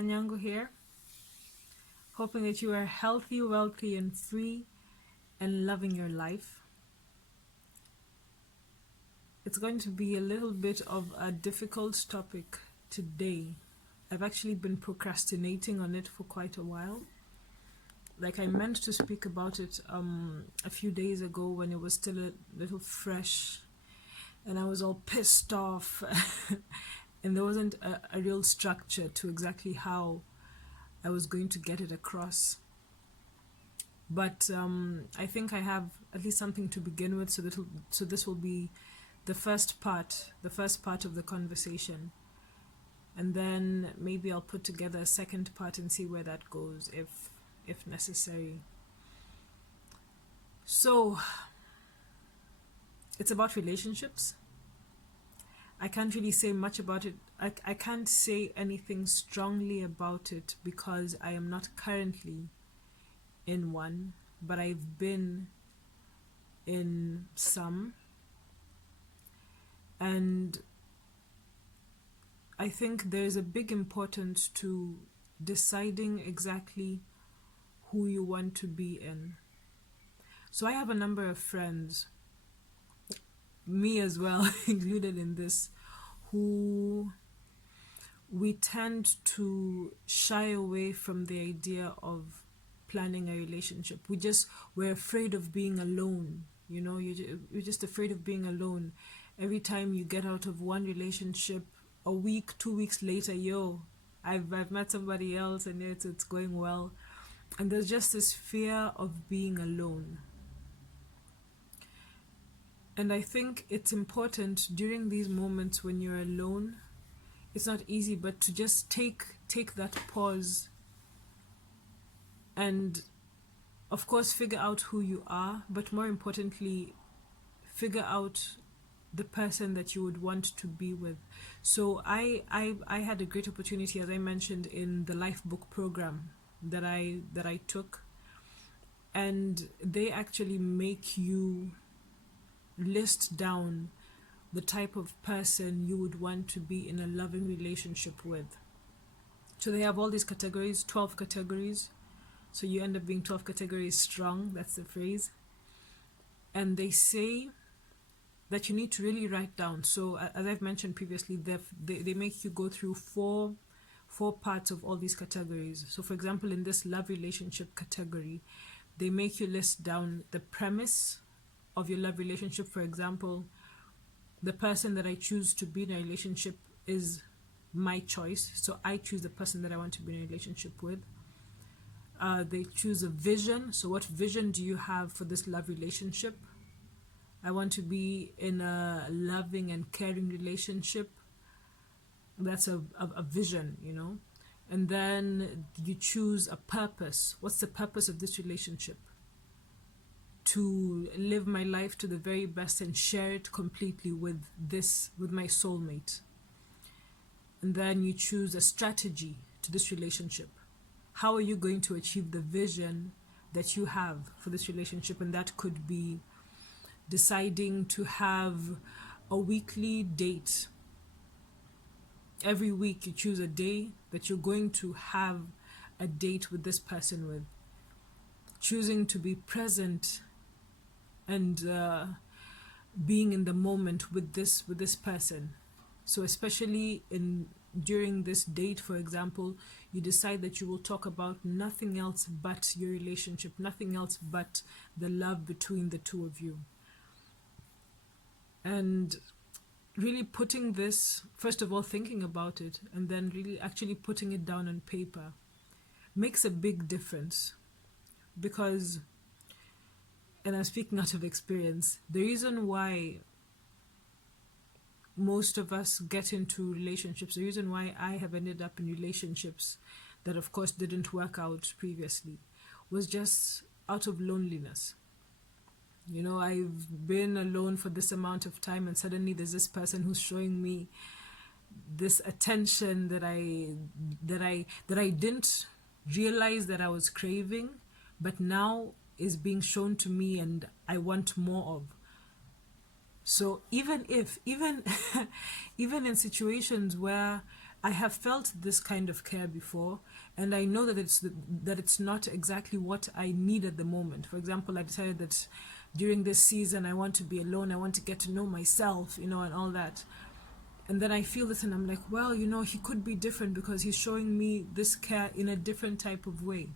Anyango here, hoping that you are healthy, wealthy, and free and loving your life. It's going to be a little bit of a difficult topic today. I've actually been procrastinating on it for quite a while. Like, I meant to speak about it a few days ago when it was still a little fresh and I was all pissed off and there wasn't a real structure to exactly how I was going to get it across. But I think I have at least something to begin with, so this will be the first part of the conversation, and then maybe I'll put together a second part and see where that goes if necessary. So it's about relationships. I can't really say much about it. I can't say anything strongly about it because I am not currently in one, but I've been in some. And I think there's a big importance to deciding exactly who you want to be in. So I have a number of friends, me as well, included in this, who we tend to shy away from the idea of planning a relationship. We're afraid of being alone. You're just afraid of being alone. Every time you get out of one relationship, a week, 2 weeks later, I've met somebody else and it's going well. And there's just this fear of being alone. And I think it's important during these moments when you're alone. It's not easy, but to just take that pause and, of course, figure out who you are, but more importantly, figure out the person that you would want to be with. So I had a great opportunity, as I mentioned, in the Life Book program that I took, and they actually make you list down the type of person you would want to be in a loving relationship with. So they have all these categories, 12 categories. So you end up being 12 categories strong, that's the phrase. And they say that you need to really write down. So as I've mentioned previously, they make you go through four parts of all these categories. So for example, in this love relationship category, they make you list down the premise of your love relationship. For example, the person that I choose to be in a relationship is my choice. So I choose the person that I want to be in a relationship with. They choose a vision. So what vision do you have for this love relationship? I want to be in a loving and caring relationship. That's a vision, And then you choose a purpose. What's the purpose of this relationship? To live my life to the very best and share it completely with my soulmate. And then you choose a strategy to this relationship. How are you going to achieve the vision that you have for this relationship? And that could be deciding to have a weekly date. Every week you choose a day that you're going to have a date with this person with. Choosing to be present and being in the moment with this person. So especially during this date, for example, you decide that you will talk about nothing else but your relationship, nothing else but the love between the two of you. And really putting this, first of all, thinking about it, and then really actually putting it down on paper makes a big difference. Because, and I'm speaking out of experience, the reason why most of us get into relationships, the reason why I have ended up in relationships that of course didn't work out previously, was just out of loneliness. I've been alone for this amount of time, and suddenly there's this person who's showing me this attention that I didn't realize that I was craving, but now is being shown to me and I want more of. So even in situations where I have felt this kind of care before, and I know that it's not exactly what I need at the moment. For example, I decided that during this season I want to be alone, I want to get to know myself, and all that. And then I feel this and I'm like, well, he could be different because he's showing me this care in a different type of way.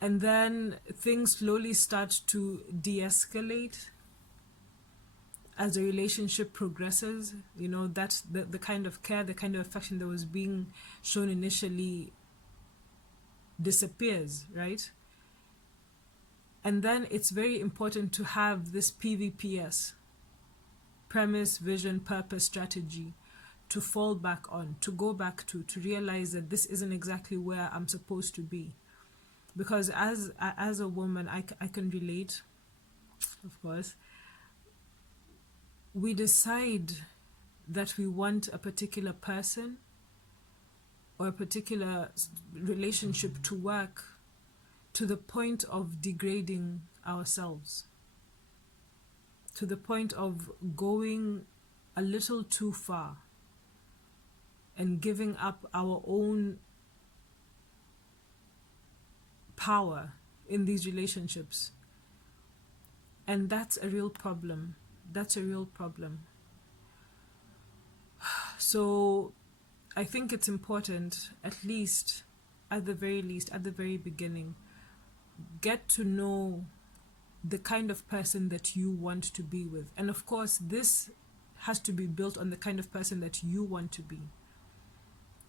And then things slowly start to de-escalate as the relationship progresses. That's the kind of care, the kind of affection that was being shown initially disappears, right? And then it's very important to have this PVPS, premise, vision, purpose, strategy, to fall back on, to go back to realize that this isn't exactly where I'm supposed to be. Because as a woman, I can relate, of course. We decide that we want a particular person or a particular relationship to work to the point of degrading ourselves, to the point of going a little too far and giving up our own power in these relationships. And that's a real problem. That's a real problem. So I think it's important, at least, at the very least, at the very beginning, get to know the kind of person that you want to be with. And of course, this has to be built on the kind of person that you want to be.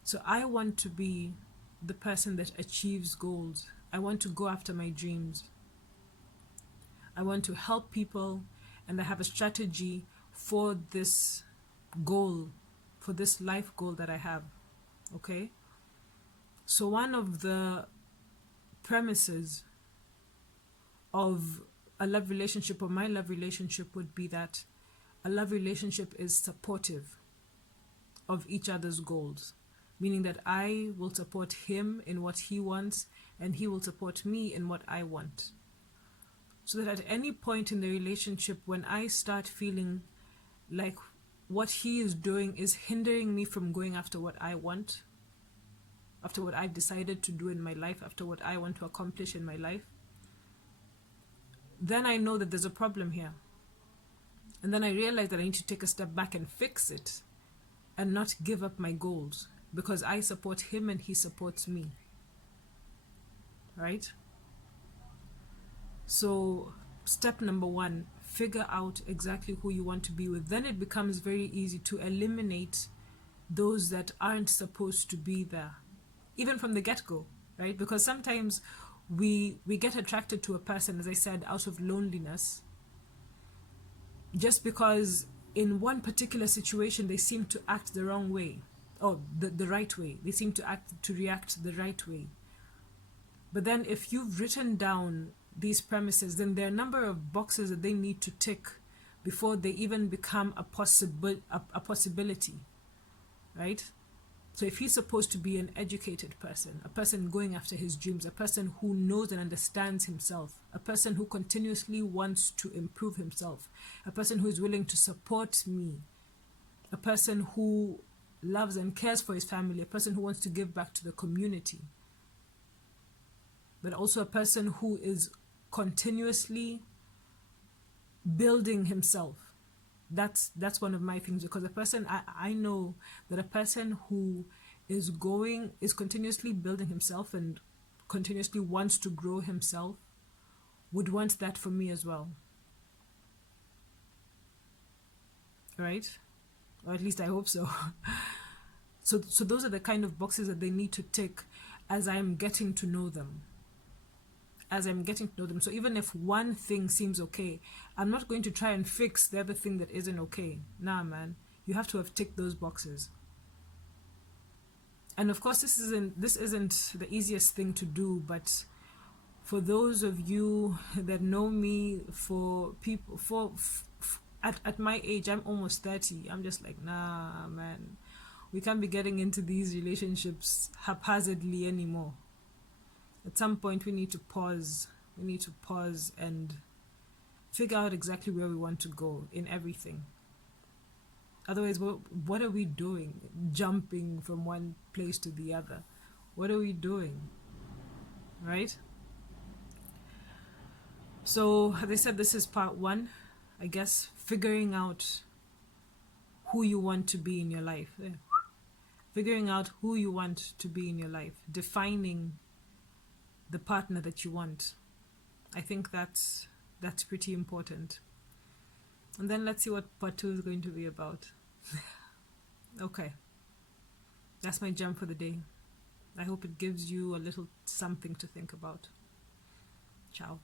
So I want to be the person that achieves goals. I want to go after my dreams. I want to help people, and I have a strategy for this goal, for this life goal that I have. Okay? So one of the premises of a love relationship, or my love relationship, would be that a love relationship is supportive of each other's goals, meaning that I will support him in what he wants and he will support me in what I want. So that at any point in the relationship, when I start feeling like what he is doing is hindering me from going after what I want, after what I've decided to do in my life, after what I want to accomplish in my life, then I know that there's a problem here. And then I realize that I need to take a step back and fix it and not give up my goals, because I support him and he supports me. Right? So step number 1, figure out exactly who you want to be with. Then it becomes very easy to eliminate those that aren't supposed to be there, even from the get-go, right? Because sometimes we get attracted to a person, as I said, out of loneliness, just because in one particular situation they seem to act the wrong way, or the right way. They seem to react the right way. But then if you've written down these premises, then there are a number of boxes that they need to tick before they even become a possibility, right? So if he's supposed to be an educated person, a person going after his dreams, a person who knows and understands himself, a person who continuously wants to improve himself, a person who is willing to support me, a person who loves and cares for his family, a person who wants to give back to the community, but also a person who is continuously building himself. That's one of my things, because a person, I know that a person who is continuously building himself and continuously wants to grow himself would want that for me as well. Right? Or at least I hope so. So those are the kind of boxes that they need to tick as I'm getting to know them. So even if one thing seems okay, I'm not going to try and fix the other thing that isn't okay. Nah, man. You have to have ticked those boxes. And of course, this isn't the easiest thing to do, but for those of you that know me, at my age, I'm almost 30. I'm just like, nah, man. We can't be getting into these relationships haphazardly anymore. At some point, we need to pause. We need to pause and figure out exactly where we want to go in everything. Otherwise, what are we doing? Jumping from one place to the other. What are we doing? Right? So, they said this is part one. I guess figuring out who you want to be in your life. Figuring out who you want to be in your life. Defining the partner that you want. I think that's pretty important. And then let's see what part two is going to be about. Okay. That's my gem for the day. I hope it gives you a little something to think about. Ciao.